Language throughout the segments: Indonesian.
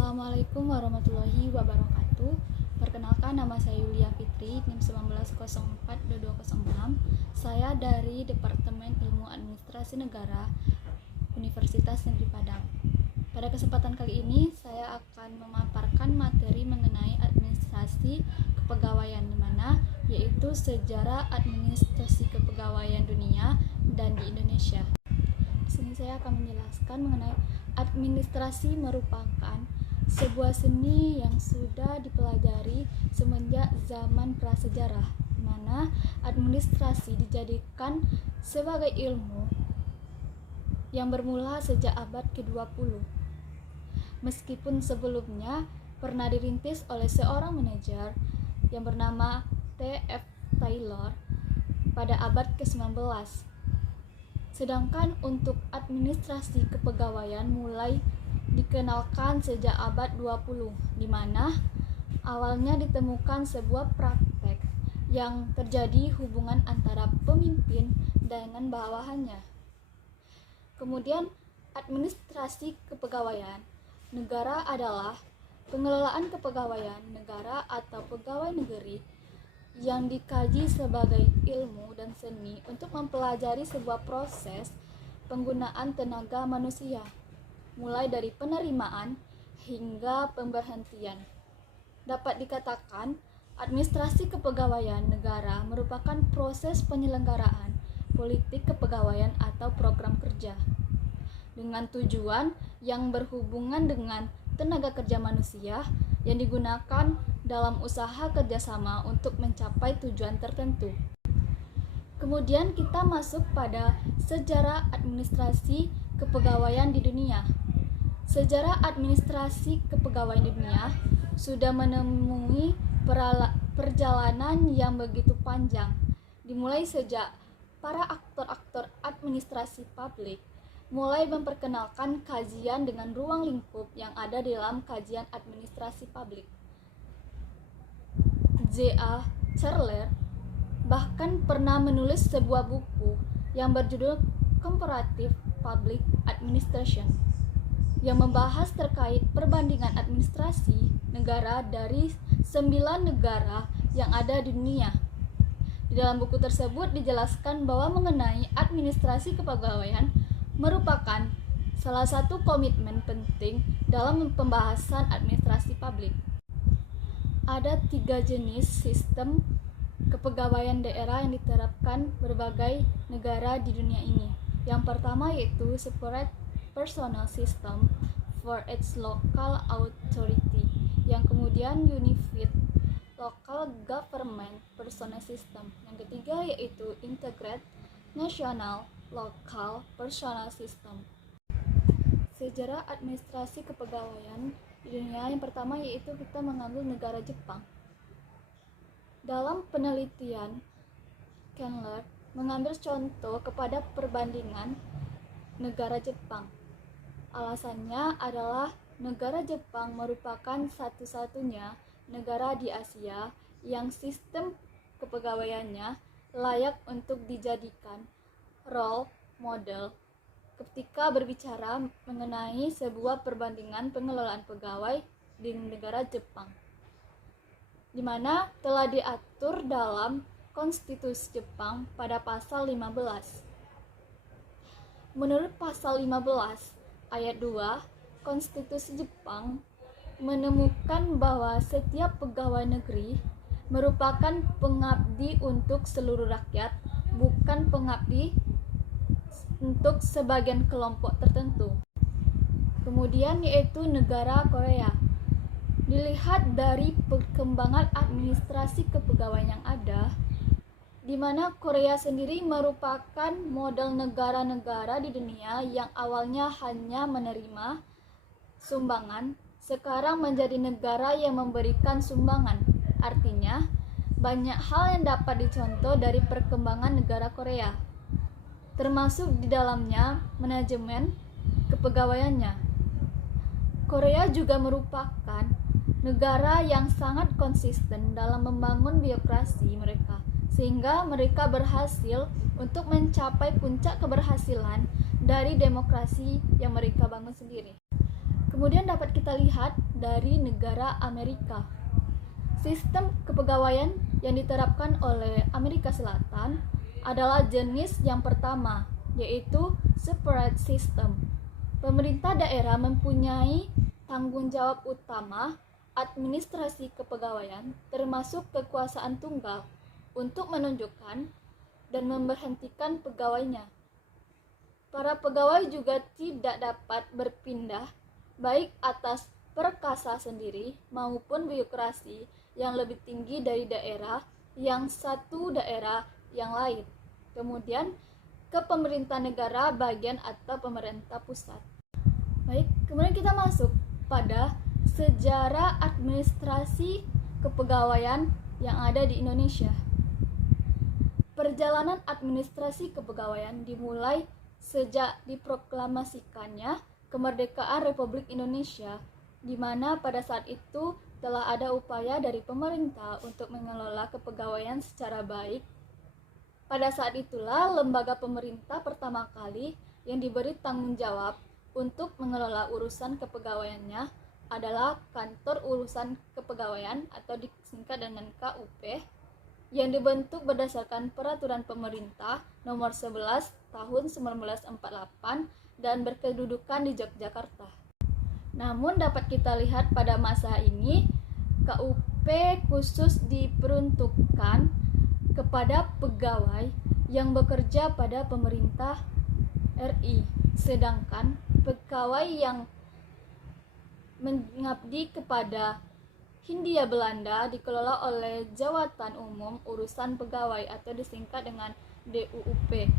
Assalamualaikum warahmatullahi wabarakatuh. Perkenalkan, nama saya Yulia Fitri, NIM 19042206. Saya dari Departemen Ilmu Administrasi Negara Universitas Negeri Padang. Pada kesempatan kali ini saya akan memaparkan materi mengenai administrasi kepegawaian, di mana yaitu sejarah administrasi kepegawaian dunia dan di Indonesia. Di sini saya akan menjelaskan mengenai administrasi merupakan sebuah seni yang sudah dipelajari semenjak zaman prasejarah, di mana administrasi dijadikan sebagai ilmu yang bermula sejak abad ke-20. Meskipun sebelumnya pernah dirintis oleh seorang manajer yang bernama T.F. Taylor pada abad ke-19. Sedangkan untuk administrasi kepegawaian mulai dikenalkan sejak abad 20, di mana awalnya ditemukan sebuah praktek yang terjadi hubungan antara pemimpin dengan bawahannya. Kemudian administrasi kepegawaian negara adalah pengelolaan kepegawaian negara atau pegawai negeri yang dikaji sebagai ilmu dan seni untuk mempelajari sebuah proses penggunaan tenaga manusia, mulai dari penerimaan hingga pemberhentian. Dapat dikatakan, administrasi kepegawaian negara merupakan proses penyelenggaraan politik kepegawaian atau program kerja dengan tujuan yang berhubungan dengan tenaga kerja manusia yang digunakan dalam usaha kerjasama untuk mencapai tujuan tertentu. Kemudian kita masuk pada sejarah administrasi kepegawaian di dunia. Sejarah administrasi kepegawaian di dunia sudah menemui perjalanan yang begitu panjang, dimulai sejak para aktor-aktor administrasi publik mulai memperkenalkan kajian dengan ruang lingkup yang ada dalam kajian administrasi publik. J.A. Charler bahkan pernah menulis sebuah buku yang berjudul Comparative Public Administration yang membahas terkait perbandingan administrasi negara dari 9 negara yang ada di dunia. Di dalam buku tersebut dijelaskan bahwa mengenai administrasi kepegawaian merupakan salah satu komitmen penting dalam pembahasan administrasi publik. Ada 3 jenis sistem kepegawaian daerah yang diterapkan berbagai negara di dunia ini. Yang pertama yaitu Separate Personnel System for its local authority. Yang kemudian Unified Local Government Personnel System. Yang ketiga yaitu Integrated National Local Personnel System. Sejarah administrasi kepegawaian di dunia yang pertama yaitu kita mengambil negara Jepang. Dalam penelitian, Candler mengambil contoh kepada perbandingan negara Jepang. Alasannya adalah negara Jepang merupakan satu-satunya negara di Asia yang sistem kepegawaiannya layak untuk dijadikan role model ketika berbicara mengenai sebuah perbandingan pengelolaan pegawai di negara Jepang, di mana telah diatur dalam Konstitusi Jepang pada pasal 15. Menurut pasal 15 ayat 2, Konstitusi Jepang menemukan bahwa setiap pegawai negeri merupakan pengabdi untuk seluruh rakyat, bukan pengabdi untuk sebagian kelompok tertentu. Kemudian yaitu negara Korea. Dilihat dari perkembangan administrasi kepegawaian yang ada, di mana Korea sendiri merupakan model negara-negara di dunia yang awalnya hanya menerima sumbangan, sekarang menjadi negara yang memberikan sumbangan. Artinya, banyak hal yang dapat dicontoh dari perkembangan negara Korea, termasuk di dalamnya manajemen kepegawaiannya. Korea juga merupakan negara yang sangat konsisten dalam membangun birokrasi mereka, sehingga mereka berhasil untuk mencapai puncak keberhasilan dari demokrasi yang mereka bangun sendiri. Kemudian dapat kita lihat dari negara Amerika. Sistem kepegawaian yang diterapkan oleh Amerika Selatan adalah jenis yang pertama, yaitu separate system. Pemerintah daerah mempunyai tanggung jawab utama administrasi kepegawaian, termasuk kekuasaan tunggal untuk menunjukkan dan memberhentikan pegawainya. Para pegawai juga tidak dapat berpindah baik atas perkasa sendiri maupun birokrasi yang lebih tinggi dari daerah yang satu daerah yang lain. Kemudian ke pemerintah negara bagian atau pemerintah pusat. Baik, kemudian kita masuk pada sejarah administrasi kepegawaian yang ada di Indonesia. Perjalanan administrasi kepegawaian dimulai sejak diproklamasikannya kemerdekaan Republik Indonesia, di mana pada saat itu telah ada upaya dari pemerintah untuk mengelola kepegawaian secara baik. Pada saat itulah lembaga pemerintah pertama kali yang diberi tanggung jawab untuk mengelola urusan kepegawaiannya adalah Kantor Urusan Kepegawaian atau disingkat dengan KUP, yang dibentuk berdasarkan Peraturan Pemerintah Nomor 11 Tahun 1948 dan berkedudukan di Yogyakarta. Namun dapat kita lihat pada masa ini KUP khusus diperuntukkan kepada pegawai yang bekerja pada pemerintah RI, sedangkan pegawai yang mengabdi kepada Hindia Belanda dikelola oleh Jawatan Umum Urusan Pegawai atau disingkat dengan DUUP,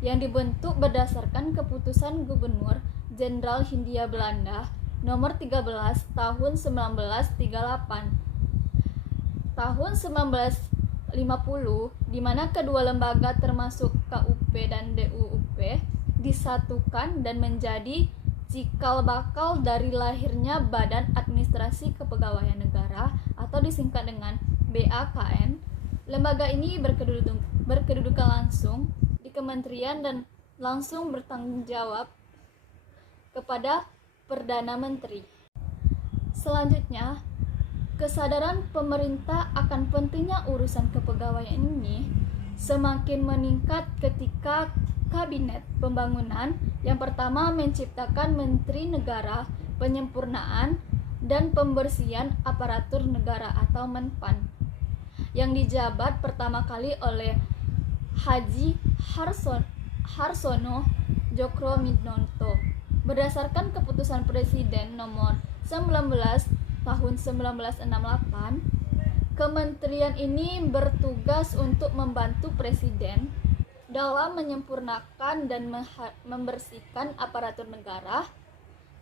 yang dibentuk berdasarkan keputusan Gubernur Jenderal Hindia Belanda nomor 13 tahun 1938. Tahun 1950, di mana kedua lembaga termasuk KUP dan DUUP disatukan dan menjadi cikal bakal dari lahirnya Badan Administrasi Kepegawaian Negara atau disingkat dengan BAKN. Lembaga ini berkedudukan langsung di kementerian dan langsung bertanggung jawab kepada Perdana Menteri. Selanjutnya, kesadaran pemerintah akan pentingnya urusan kepegawaian ini semakin meningkat ketika Kabinet Pembangunan yang pertama menciptakan Menteri Negara Penyempurnaan dan Pembersihan Aparatur Negara atau Menpan, yang dijabat pertama kali oleh Haji Harsono Djokroaminoto berdasarkan keputusan Presiden nomor 19 tahun 1968. Kementerian ini bertugas untuk membantu Presiden dalam menyempurnakan dan membersihkan aparatur negara.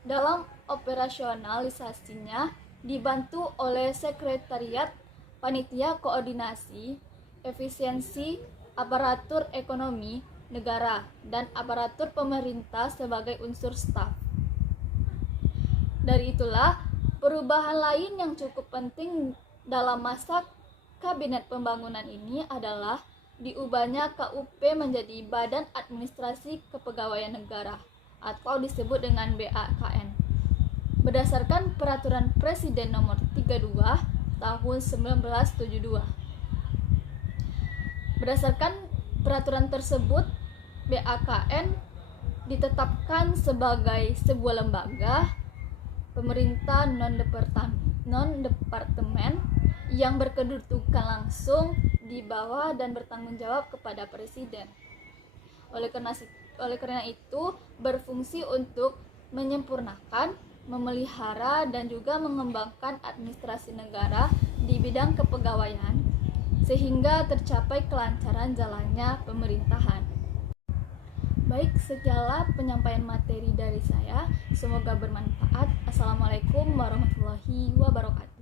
Dalam operasionalisasinya dibantu oleh Sekretariat Panitia Koordinasi Efisiensi Aparatur Ekonomi Negara dan aparatur pemerintah sebagai unsur staf. Dari itulah perubahan lain yang cukup penting dalam masa Kabinet Pembangunan ini adalah diubahnya KUP menjadi Badan Administrasi Kepegawaian Negara atau disebut dengan BAKN berdasarkan Peraturan Presiden Nomor 32 Tahun 1972. Berdasarkan peraturan tersebut, BAKN ditetapkan sebagai sebuah lembaga pemerintah non-departemen yang berkedudukan langsung di bawah dan bertanggung jawab kepada Presiden. Oleh karena itu, berfungsi untuk menyempurnakan, memelihara, dan juga mengembangkan administrasi negara di bidang kepegawaian, sehingga tercapai kelancaran jalannya pemerintahan. Baik, sekianlah penyampaian materi dari saya. Semoga bermanfaat. Assalamualaikum warahmatullahi wabarakatuh.